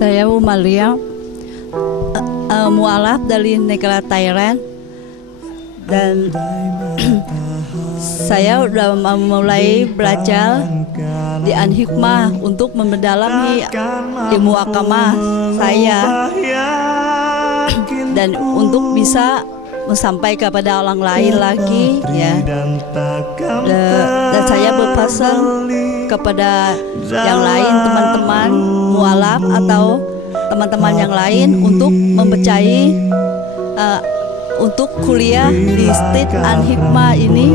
Saya Umalia, mualaf dari negara Thailand, dan saya sudah memulai belajar di An-Hikmah untuk mendalami ilmu agama saya dan untuk bisa sampai kepada orang lain lagi, ya. Dan saya berpesan kepada yang lain, teman-teman mualaf atau teman-teman yang lain untuk mempercayai untuk kuliah di State An-Hikmah ini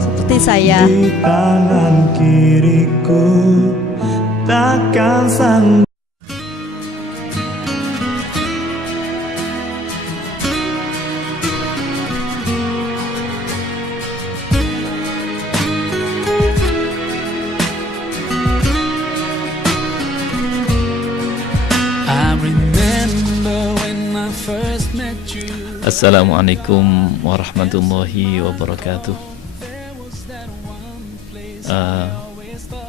seperti saya. Di tangan kiriku takkan sanggup. Assalamualaikum warahmatullahi wabarakatuh.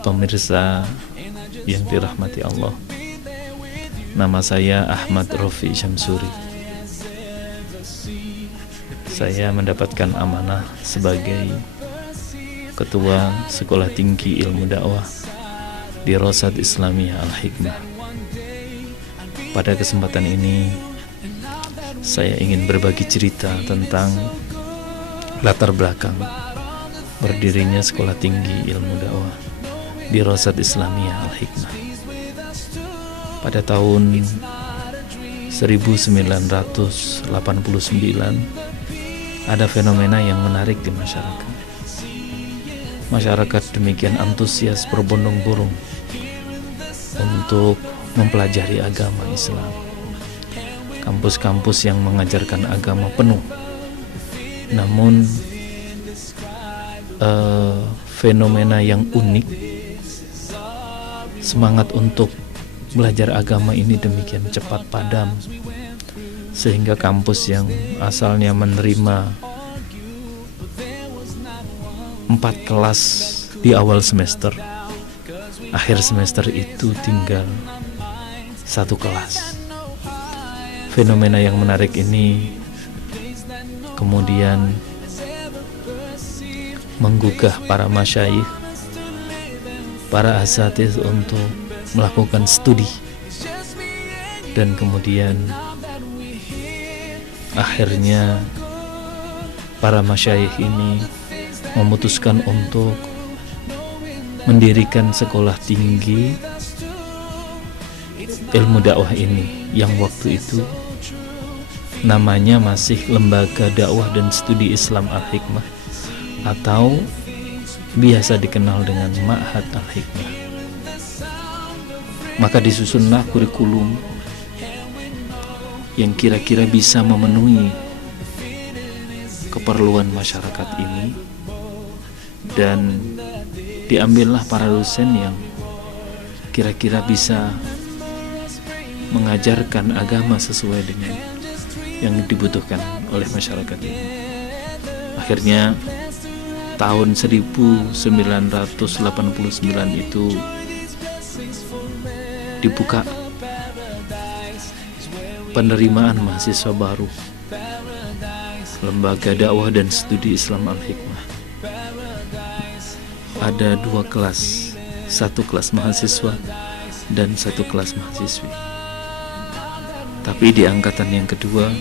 Pemirsa yang dirahmati Allah, nama saya Ahmad Rofi Syamsuri. Saya mendapatkan amanah sebagai Ketua Sekolah Tinggi Ilmu Dakwah di Rosad Islamiyah Al-Hikmah. Pada kesempatan ini saya ingin berbagi cerita tentang latar belakang berdirinya Sekolah Tinggi Ilmu Dakwah di Rosad Islamiyah Al-Hikmah. Pada tahun 1989 ada fenomena yang menarik di masyarakat. Masyarakat demikian antusias berbondong-bondong untuk mempelajari agama Islam. Kampus-kampus yang mengajarkan agama penuh. Namun fenomena yang unik, semangat untuk belajar agama ini demikian cepat padam, sehingga kampus yang asalnya menerima 4 kelas di awal semester, akhir semester itu tinggal 1 kelas. Fenomena yang menarik ini kemudian menggugah para masyayikh, para asatiz untuk melakukan studi, dan kemudian akhirnya para masyayikh ini memutuskan untuk mendirikan sekolah tinggi ilmu dakwah ini, yang waktu itu namanya masih Lembaga Dakwah dan Studi Islam Al-Hikmah, atau biasa dikenal dengan Ma'had Al-Hikmah. Maka disusunlah kurikulum yang kira-kira bisa memenuhi keperluan masyarakat ini, dan diambillah para dosen yang kira-kira bisa mengajarkan agama sesuai dengan yang dibutuhkan oleh masyarakat ini. Akhirnya tahun 1989 itu dibuka penerimaan mahasiswa baru Lembaga Dakwah dan Studi Islam Al-Hikmah. Ada 2 kelas, 1 kelas mahasiswa dan 1 kelas mahasiswi. Tapi di angkatan yang kedua,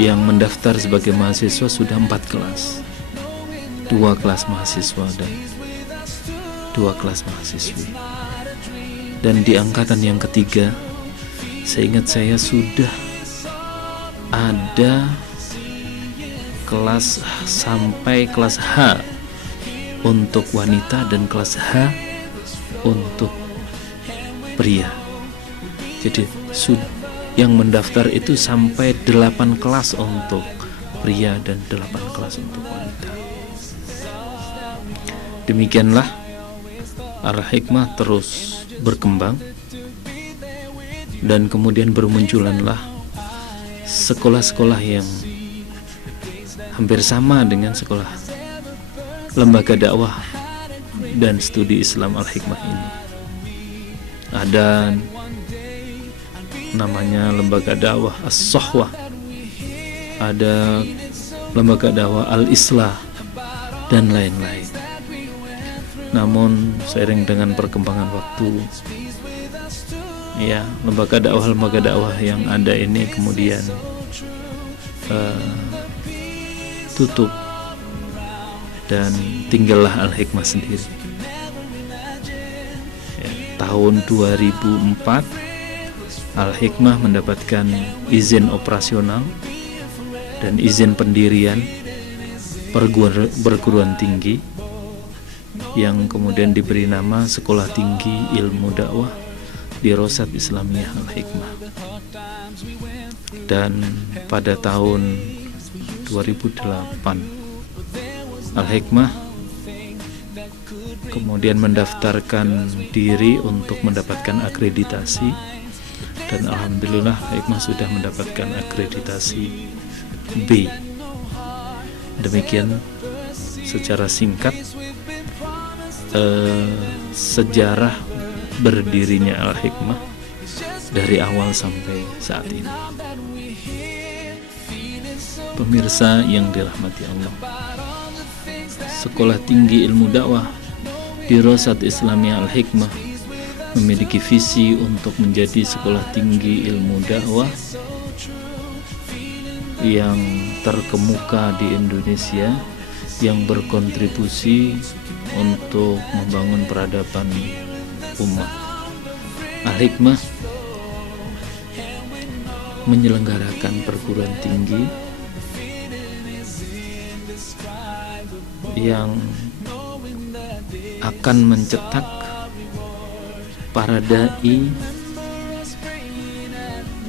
yang mendaftar sebagai mahasiswa sudah 4 kelas, 2 kelas mahasiswa dan 2 kelas mahasiswi. Dan di angkatan yang ketiga, seingat saya sudah ada kelas sampai kelas H untuk wanita dan kelas H untuk pria. Jadi yang mendaftar itu sampai 8 kelas untuk pria dan 8 kelas untuk wanita. Demikianlah Al-Hikmah terus berkembang, dan kemudian bermunculanlah sekolah-sekolah yang hampir sama dengan sekolah Lembaga Dakwah dan Studi Islam Al-Hikmah ini. ada namanya lembaga dakwah As-Sohwah, ada lembaga dakwah Al-Islah, dan lain-lain. Namun seiring dengan perkembangan waktu, ya, lembaga dakwah yang ada ini kemudian tutup dan tinggallah Al-Hikmah sendiri. Ya, tahun 2004 Al-Hikmah mendapatkan izin operasional dan izin pendirian perguruan tinggi yang kemudian diberi nama Sekolah Tinggi Ilmu Dakwah Dirosat Islamiyah Al-Hikmah. Dan pada tahun 2008 Al-Hikmah kemudian mendaftarkan diri untuk mendapatkan akreditasi, dan alhamdulillah Hikmah sudah mendapatkan akreditasi B. Demikian secara singkat sejarah berdirinya Al-Hikmah dari awal sampai saat ini. Pemirsa yang dirahmati Allah, Sekolah Tinggi Ilmu Dakwah Dirosat Islamiyah Al-Hikmah memiliki visi untuk menjadi sekolah tinggi ilmu dakwah yang terkemuka di Indonesia, yang berkontribusi untuk membangun peradaban umat. Al-Hikmah menyelenggarakan perguruan tinggi yang akan mencetak para dai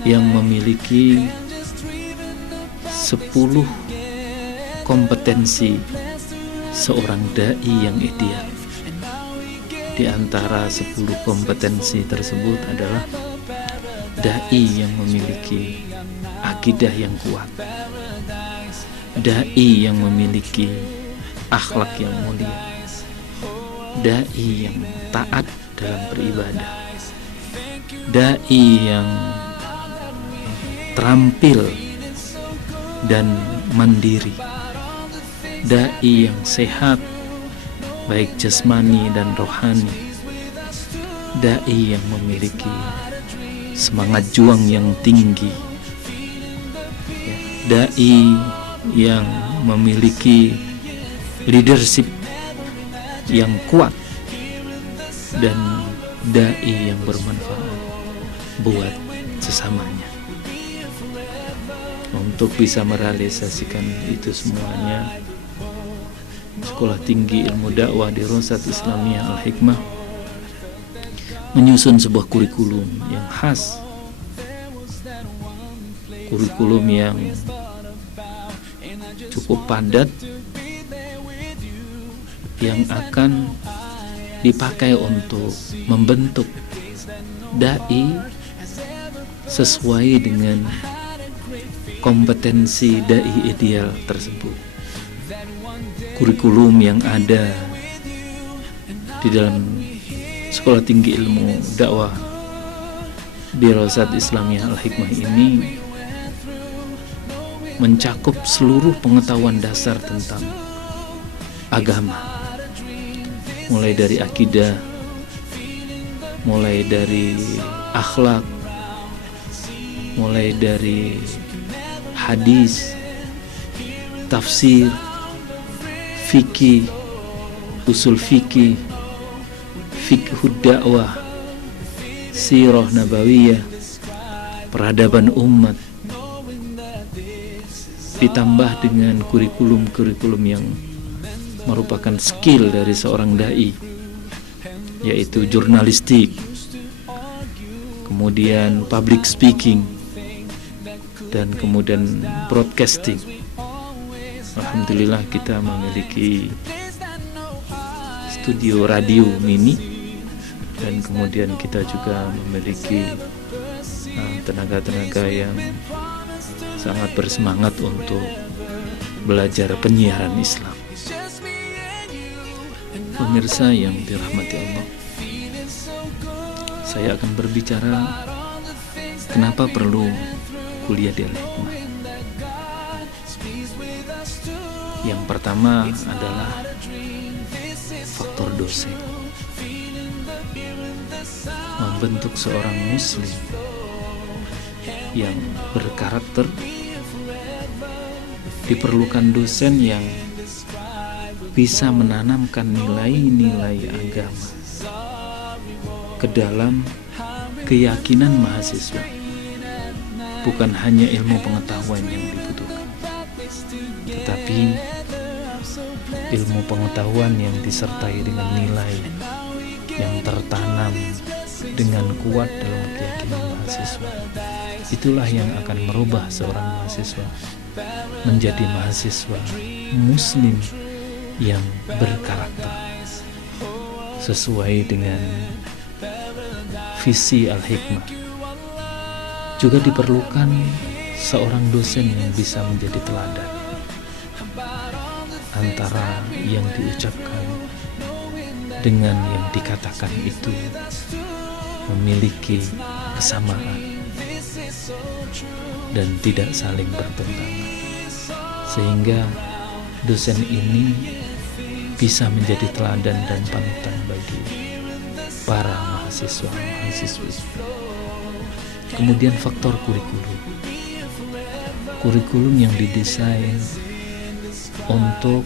yang memiliki 10 kompetensi seorang dai yang ideal. Di antara 10 kompetensi tersebut adalah dai yang memiliki akidah yang kuat, dai yang memiliki akhlak yang mulia, dai yang taat dalam beribadah, dai yang terampil dan mandiri, dai yang sehat baik jasmani dan rohani, dai yang memiliki semangat juang yang tinggi, dai yang memiliki leadership yang kuat, dan dai yang bermanfaat buat sesamanya. Untuk bisa merealisasikan itu semuanya, Sekolah Tinggi Ilmu Dakwah Dirosat Islamiyah Al-Hikmah menyusun sebuah kurikulum yang khas, kurikulum yang cukup padat, yang akan dipakai untuk membentuk dai sesuai dengan kompetensi dai ideal tersebut. Kurikulum yang ada di dalam Sekolah Tinggi Ilmu Dakwah Dirosat Islamiyah Al-Hikmah ini mencakup seluruh pengetahuan dasar tentang agama, mulai dari akidah, mulai dari akhlak, mulai dari hadis, tafsir, fikih, usul fikih, fiqhud dakwah, sirah nabawiyah, peradaban umat, ditambah dengan kurikulum-kurikulum yang merupakan skill dari seorang dai, yaitu jurnalistik, kemudian public speaking, dan kemudian broadcasting. Alhamdulillah kita memiliki studio radio mini, dan kemudian kita juga memiliki tenaga-tenaga yang sangat bersemangat untuk belajar penyiaran Islam. Pemirsa yang dirahmati Allah, saya akan berbicara kenapa perlu kuliah di Al-Hikmah. Yang pertama adalah faktor dosen. Membentuk seorang muslim yang berkarakter, diperlukan dosen yang bisa menanamkan nilai-nilai agama ke dalam keyakinan mahasiswa. Bukan hanya ilmu pengetahuan yang dibutuhkan, tetapi ilmu pengetahuan yang disertai dengan nilai yang tertanam dengan kuat dalam keyakinan mahasiswa. Itulah yang akan merubah seorang mahasiswa menjadi mahasiswa muslim yang berkarakter sesuai dengan visi Al-Hikmah. Juga diperlukan seorang dosen yang bisa menjadi teladan antara yang diucapkan dengan yang dikatakan itu memiliki kesamaan dan tidak saling bertentangan, sehingga dosen ini bisa menjadi teladan dan panutan bagi para mahasiswa-mahasiswi. Kemudian faktor kurikulum yang didesain untuk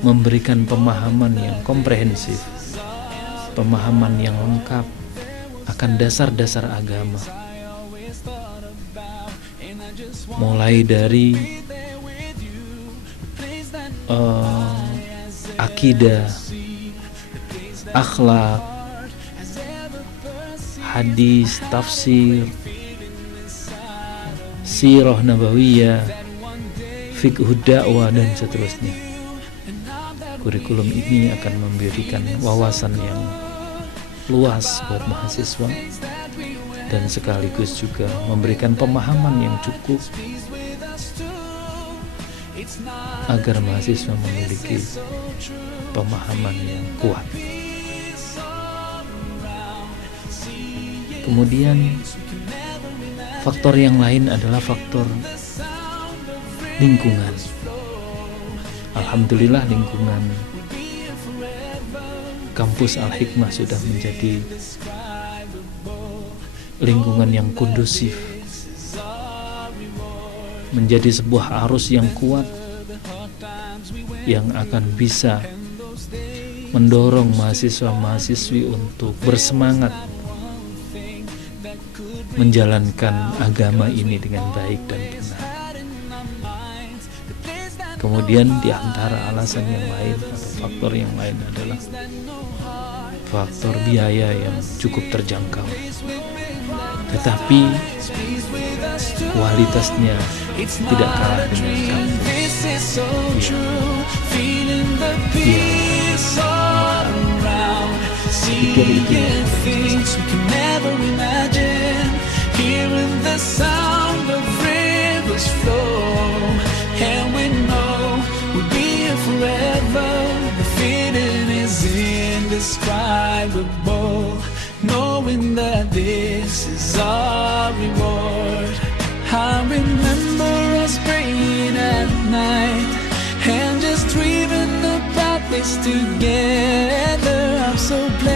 memberikan pemahaman yang komprehensif, pemahaman yang lengkap akan dasar-dasar agama, mulai dari akidah, akhlak, hadis, tafsir, sirah nabawiyah, fiqh dakwah, dan seterusnya. Kurikulum ini akan memberikan wawasan yang luas buat mahasiswa dan sekaligus juga memberikan pemahaman yang cukup agar mahasiswa memiliki pemahaman yang kuat. Kemudian faktor yang lain adalah faktor lingkungan. Alhamdulillah lingkungan kampus Al-Hikmah sudah menjadi lingkungan yang kondusif, menjadi sebuah arus yang kuat yang akan bisa mendorong mahasiswa-mahasiswi untuk bersemangat menjalankan agama ini dengan baik dan benar. Kemudian di antara alasan yang lain atau faktor yang lain adalah faktor biaya yang cukup terjangkau, tetapi kualitasnya tidak kalah dengan kampus Pikir itu hearing the sound of rivers flow, and we know we'll be here forever. The feeling is indescribable, knowing that this is our reward. I remember us praying at night and just dreaming about this together. I'm so blessed